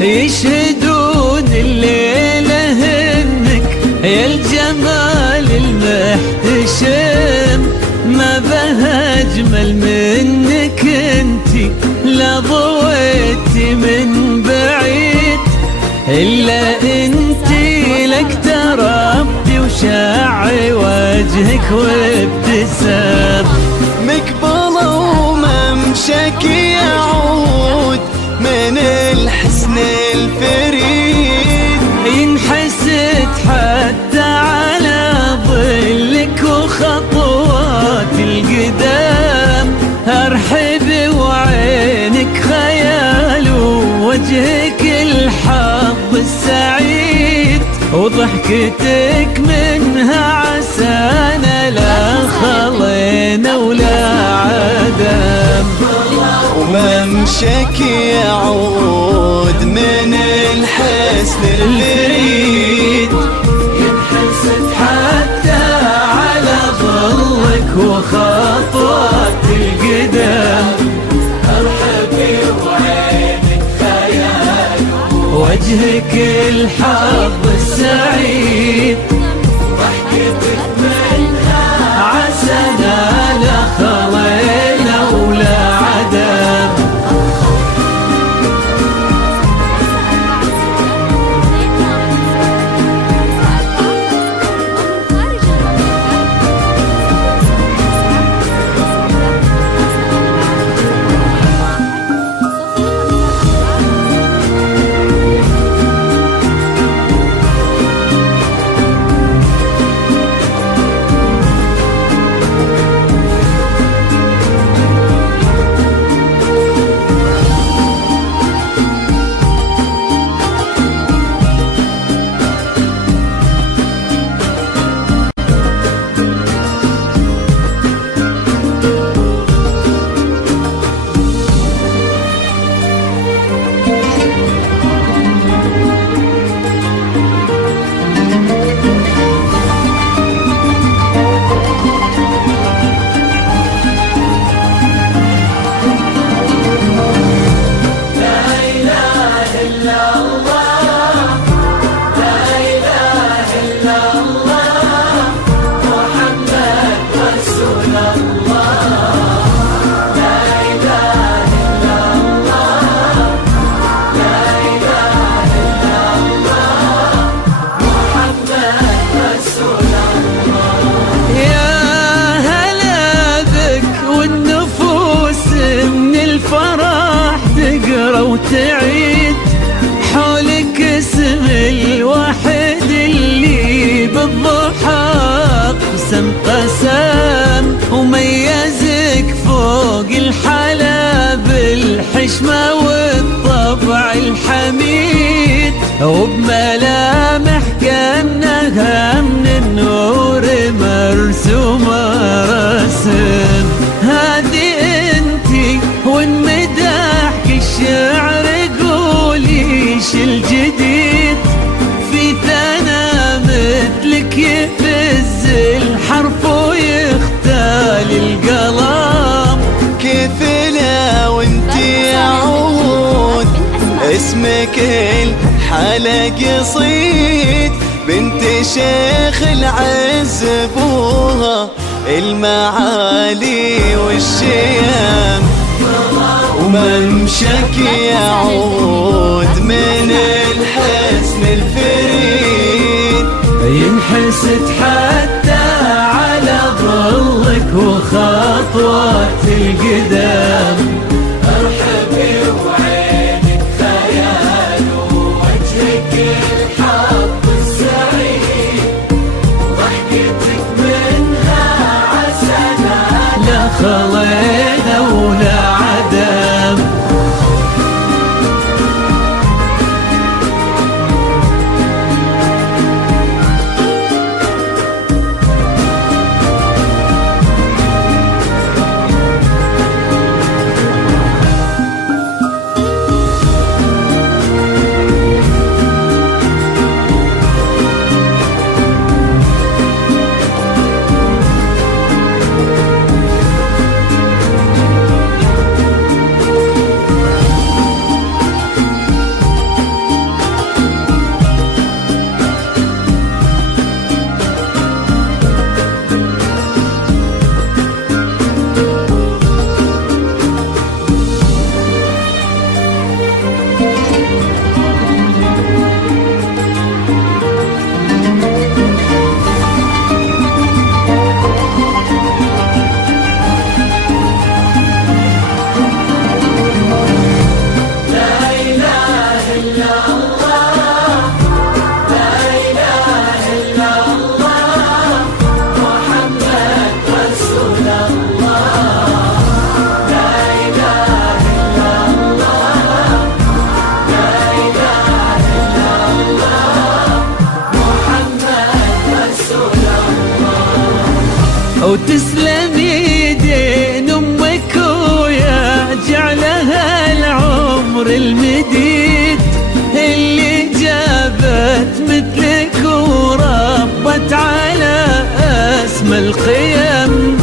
يشهدون الليلة إنك يا الجمال المحتشم، ما بها أجمل منك انتي لا ضويتي من بعيد، إلا انتي لك تربي وشاعي وجهك وابتسام. مقبلة وممشك يعود من الحسن الفريد، ينحسد حتى على ظلك وخطوات القدام، ارحبي وعينك خيال ووجهك الحظ السعيد، وضحكتك منها عسانا لا خلينا ولا عدم. وممشك يعود من الحسن الفريد، ينحسد حتى على ظلك وخطوات القدام، ارحبي وعينك خيال وجهك الحظ السعيد، ضحكتك منها عسانا لا خلينا ولا عدم. وتعيد حولك اسم الواحد اللي بالضحى قسم قسم، وميزك فوق الحلا بالحشمة والطبع الحميد، وبملامح كأنها من النور مرسومة رسم. هذه انتي وانمدحك الشعر قولي ايش الجديد، في ثنا مثلك يفز الحرف ويختال القلم. كيف لا وانتي يعود اسمك الحلا قصيد، بنت شيخ العز بوها المعالي والشيم، وممشك يعود من الحسن الفريد، ينحسد حتى على ظلك وخطوات القدام، ارحبي وعينك خيال ووجهك الحظ السعيد، وضحكتك منها عسانا لا خلينا ولا عدم. القيم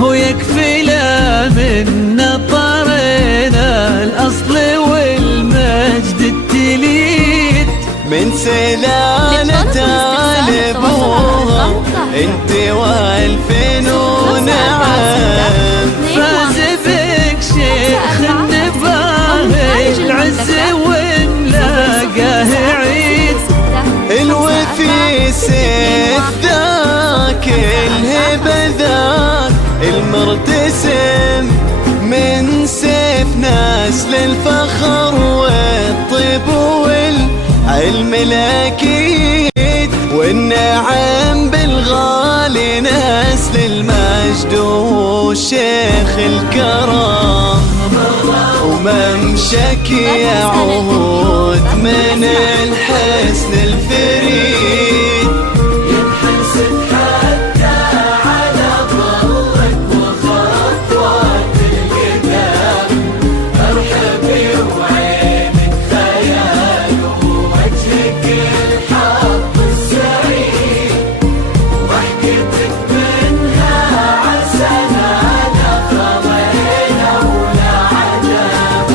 ويكفي لا من نطرنا الأصل والمجد التليد من سلالة آل بوها انت والفنون عام. فاز بك شيخ النباه العز ونلاقاه عيد الوفي سيف ذاك الهبة ذاك المرتسم من سيف ناس للفخر والطب والعلم الأكيد والنعم بالغالي نسل المجد والشيخ الكرم وممشك يعود من الحسن الفريد ينحسد حتى على ظلك وخطوات القدام ارحبي وعينك خيال ووجهك الحظ السعيد ضحكتك منها عسنا خضينا ولا عذاب.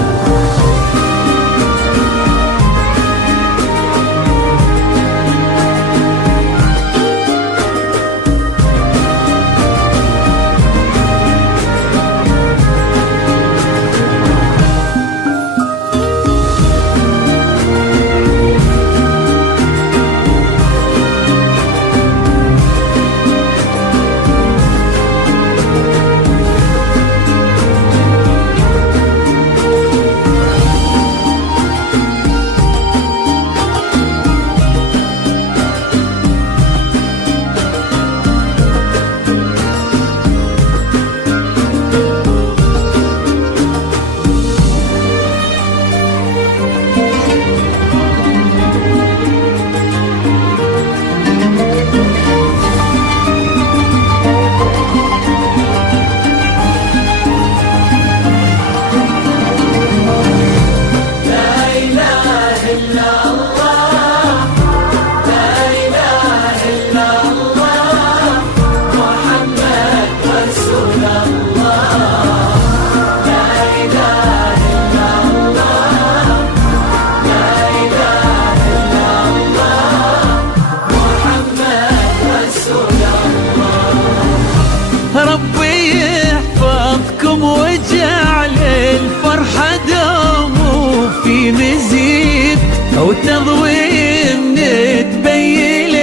ربي يحفظكم وجعل الفرحة دوم في مزيد وتضويم نتبين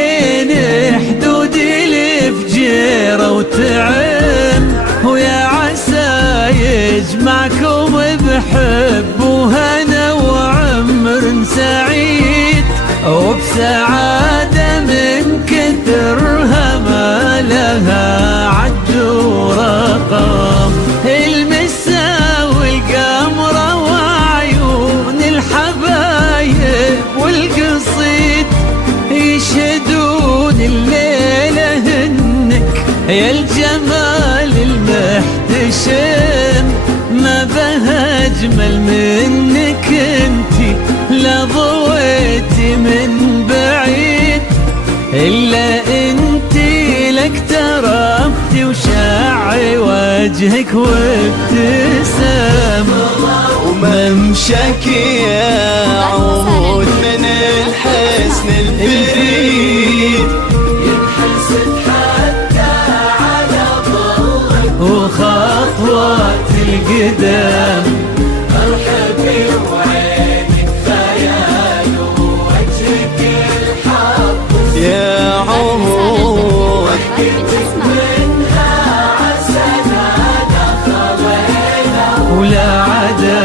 حدود الفجيرة وتعم ويا عسى يجمعكم بحب وهنا وعمر سعيد وبسعادة من كثرها ما لها عد ورقم المسا والقمرة وعيون الحبايب والقصيد يشهدون الليلة هنك يا الجمال المحتشم ما بها أجمل منك انتي لا ضويتي من بعيد إلا انتي لك تربتي وشاعي وجهك وابتسام وممشك يعود من الحسن الفريد ينحسد حتى على ظلك وخطوات القدام ارحبي وعينك خيال ووجهك الحظ يعود منها عسنا خضينا ولا عدا